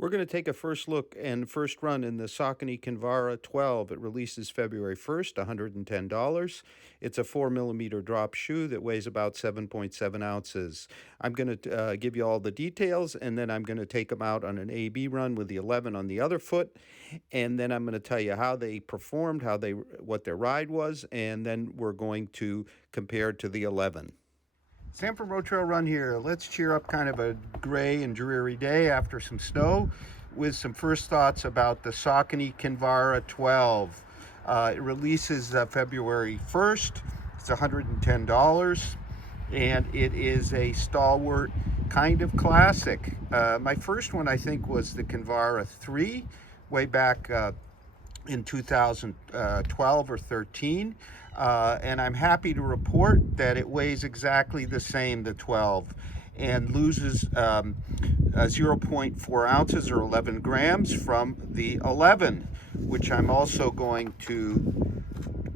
We're going to take a first look and first run in the Saucony Kinvara 12. It releases February 1st, $110. It's a 4 millimeter drop shoe that weighs about 7.7 ounces. I'm going to give you all the details, and then I'm going to take them out on an A/B run with the 11 on the other foot, and then I'm going to tell you how they performed, what their ride was, and then we're going to compare to the 11. Sam from Road Trail Run here. Let's cheer up kind of a gray and dreary day after some snow with some first thoughts about the Saucony Kinvara 12. It releases February 1st. It's $110, and it is a stalwart kind of classic. My first one, I think, was the Kinvara 3 way back in 2012 or 13. And I'm happy to report that it weighs exactly the same, the 12, and loses 0.4 ounces or 11 grams from the 11, which I'm also going to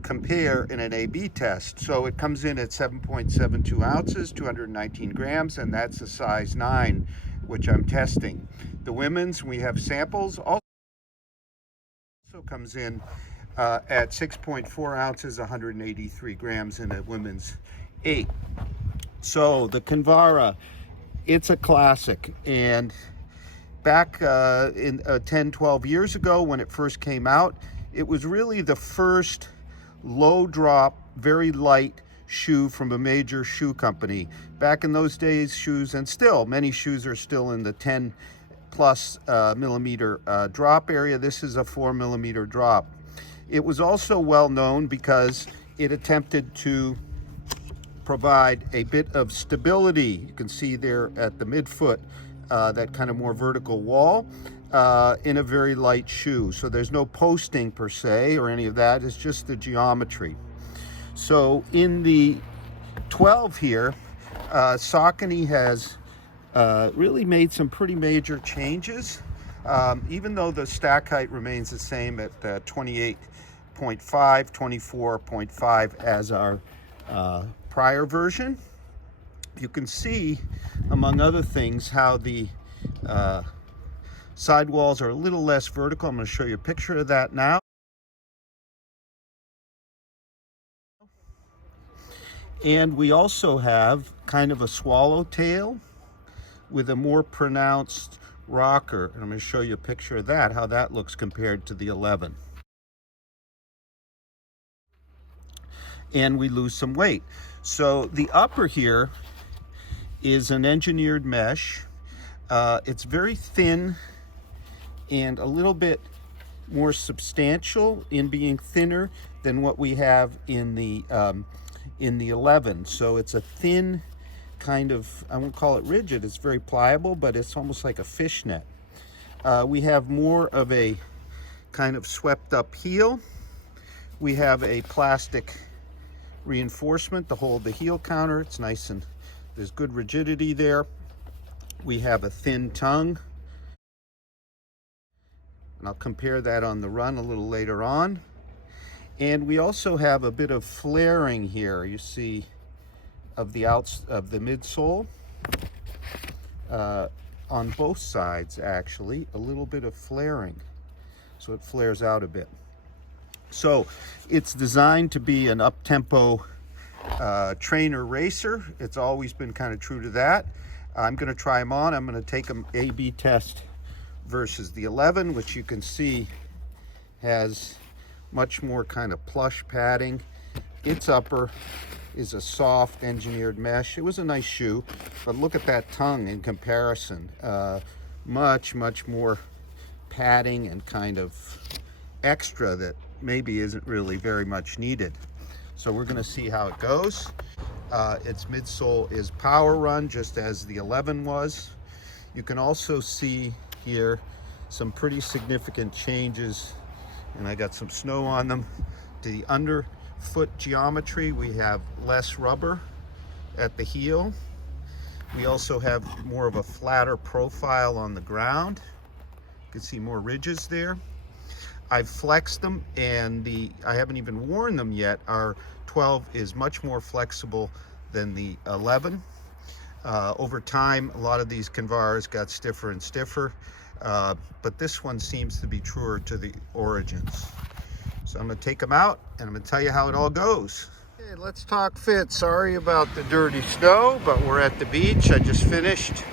compare in an A/B test. So it comes in at 7.72 ounces, 219 grams, and that's a size 9, which I'm testing. The women's, we have samples, also comes in at 6.4 ounces, 183 grams in a women's 8. So the Kinvara, it's a classic. And back in 10, 12 years ago when it first came out, it was really the first low drop, very light shoe from a major shoe company. Back in those days, shoes, and still, many shoes are still in the 10 plus millimeter drop area. This is a 4 millimeter drop. It was also well known because it attempted to provide a bit of stability. You can see there at the midfoot, that kind of more vertical wall in a very light shoe. So there's no posting per se or any of that. It's just the geometry. So in the 12 here, Saucony has really made some pretty major changes. Even though the stack height remains the same at 28.5, 24.5 as our prior version, you can see, among other things, how the sidewalls are a little less vertical. I'm going to show you a picture of that now. And we also have kind of a swallowtail with a more pronounced rocker. And I'm going to show you a picture of that, how that looks compared to the 11. And we lose some weight. So the upper here is an engineered mesh. It's very thin and a little bit more substantial in being thinner than what we have in the 11. So it's a thin kind of, I won't call it rigid, it's very pliable, but it's almost like a fishnet. We have more of a kind of swept up heel. We have a plastic reinforcement to hold the heel counter. It's nice and there's good rigidity there. We have a thin tongue, and I'll compare that on the run a little later on. And we also have a bit of flaring here, you see, of the midsole on both sides, actually, a little bit of flaring, so it flares out a bit. So it's designed to be an up-tempo trainer racer. It's always been kind of true to that. I'm going to try them on. I'm going to take them A/B test versus the 11, which you can see has much more kind of plush padding. Its upper is a soft engineered mesh. It was a nice shoe, but look at that tongue in comparison. Much more padding and kind of extra that maybe isn't really very much needed. So we're going to see how it goes. Its midsole is power run, just as the 11 was. You can also see here some pretty significant changes, and I got some snow on them, to the underfoot geometry. We have less rubber at the heel. We also have more of a flatter profile on the ground. You can see more ridges there. I've flexed them, and I haven't even worn them yet. Our 12 is much more flexible than the 11. Over time, a lot of these Kinvaras got stiffer and stiffer. but this one seems to be truer to the origins. So I'm going to take them out and I'm going to tell you how it all goes. Okay, let's talk fit. Sorry about the dirty snow, but we're at the beach. I just finished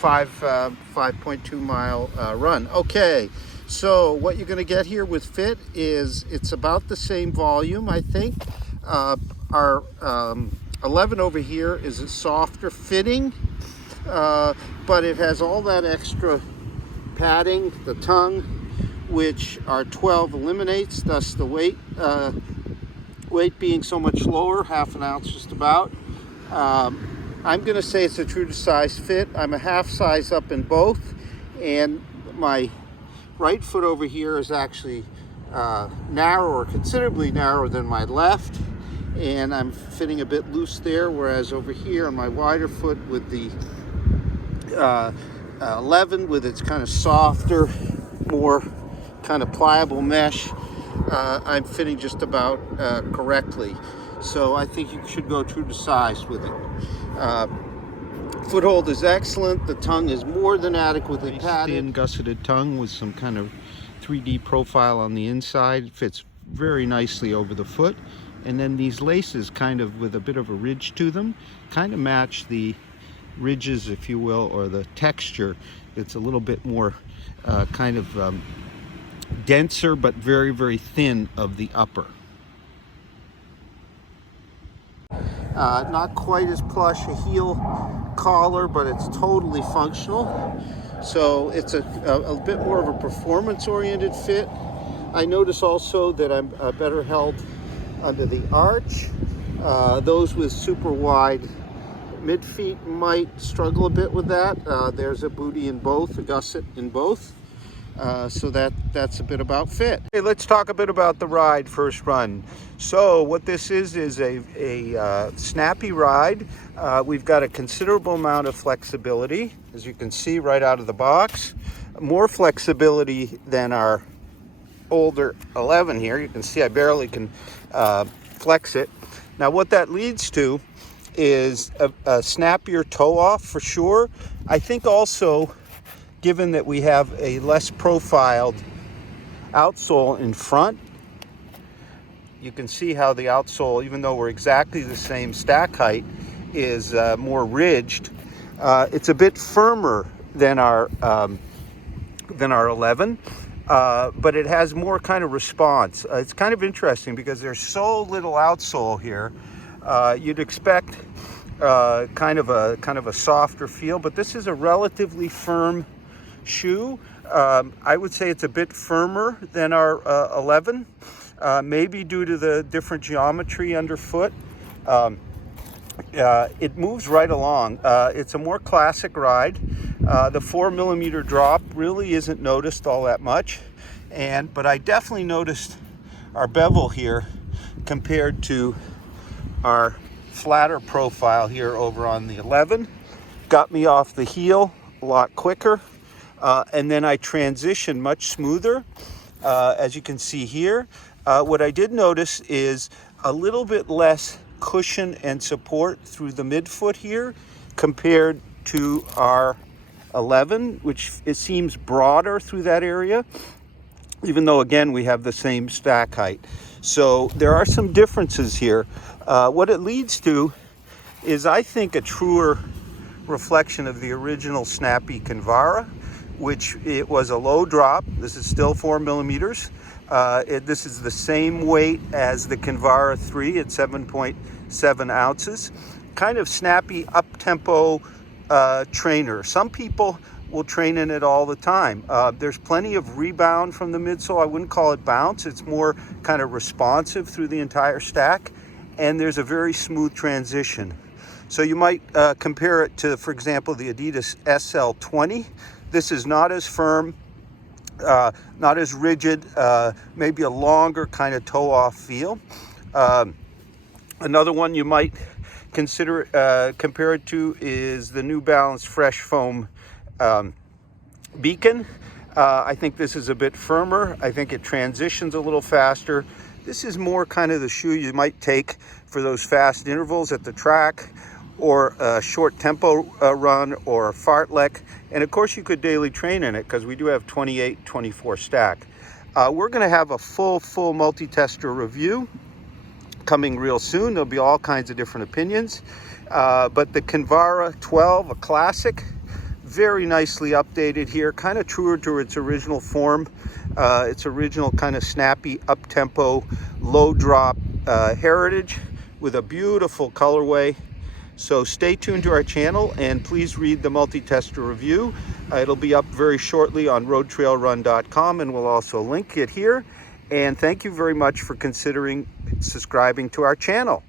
5.2 mile run. Okay, so what you're going to get here with fit is it's about the same volume, I think. Our 11 over here is a softer fitting, but it has all that extra padding, the tongue, which our 12 eliminates, thus the weight being so much lower, half an ounce just about. I'm going to say it's a true to size fit. I'm a half size up in both, and my right foot over here is actually narrower, considerably narrower than my left, and I'm fitting a bit loose there, whereas over here on my wider foot with the 11 with its kind of softer, more kind of pliable mesh, I'm fitting just about correctly. So I think you should go true to size with it. Foothold is excellent. The tongue is more than adequately padded. Thin gusseted tongue with some kind of 3D profile on the inside. It fits very nicely over the foot. And then these laces, kind of with a bit of a ridge to them, kind of match the ridges, if you will, or the texture. It's a little bit more kind of denser, but very, very thin of the upper. Not quite as plush a heel collar, but it's totally functional. So it's a bit more of a performance-oriented fit. I notice also that I'm better held under the arch. Those with super wide mid feet might struggle a bit with that. There's a booty in both, a gusset in both. So that's a bit about fit. Okay, let's talk a bit about the ride first run. So what this is a snappy ride. We've got a considerable amount of flexibility, as you can see right out of the box. More flexibility than our older 11 here. You can see I barely can flex it. Now what that leads to is a snappier toe off for sure. I think also, given that we have a less profiled outsole in front, you can see how the outsole, even though we're exactly the same stack height, is more ridged. It's a bit firmer than our 11, but it has more kind of response. It's kind of interesting because there's so little outsole here. You'd expect kind of a softer feel, but this is a relatively firm shoe. I would say it's a bit firmer than our 11, maybe due to the different geometry underfoot. It moves right along. It's a more classic ride. The 4mm drop really isn't noticed all that much, but I definitely noticed our bevel here compared to our flatter profile here over on the 11. Got me off the heel a lot quicker. And then I transition much smoother, as you can see here. What I did notice is a little bit less cushion and support through the midfoot here compared to our 11, which it seems broader through that area, even though again we have the same stack height. So there are some differences here. What it leads to is, I think, a truer reflection of the original snappy Kinvara, which it was a low drop. This is still 4mm. This is the same weight as the Kinvara 3 at 7.7 ounces. Kind of snappy, up-tempo trainer. Some people will train in it all the time. There's plenty of rebound from the midsole. I wouldn't call it bounce. It's more kind of responsive through the entire stack. And there's a very smooth transition. So you might compare it to, for example, the Adidas SL20. This is not as firm, not as rigid, maybe a longer kind of toe-off feel. Another one you might consider compare it to is the New Balance Fresh Foam Beacon. I think this is a bit firmer. I think it transitions a little faster. This is more kind of the shoe you might take for those fast intervals at the track, or a short tempo run or a fartlek. And of course you could daily train in it because we do have 28, 24 stack. We're going to have a full multi-tester review coming real soon. There'll be all kinds of different opinions. But the Kinvara 12, a classic, very nicely updated here, kind of truer to its original form, its original kind of snappy, up-tempo, low-drop heritage with a beautiful colorway. So stay tuned to our channel and please read the multi-tester review. It'll be up very shortly on RoadTrailRun.com, and we'll also link it here. And thank you very much for considering subscribing to our channel.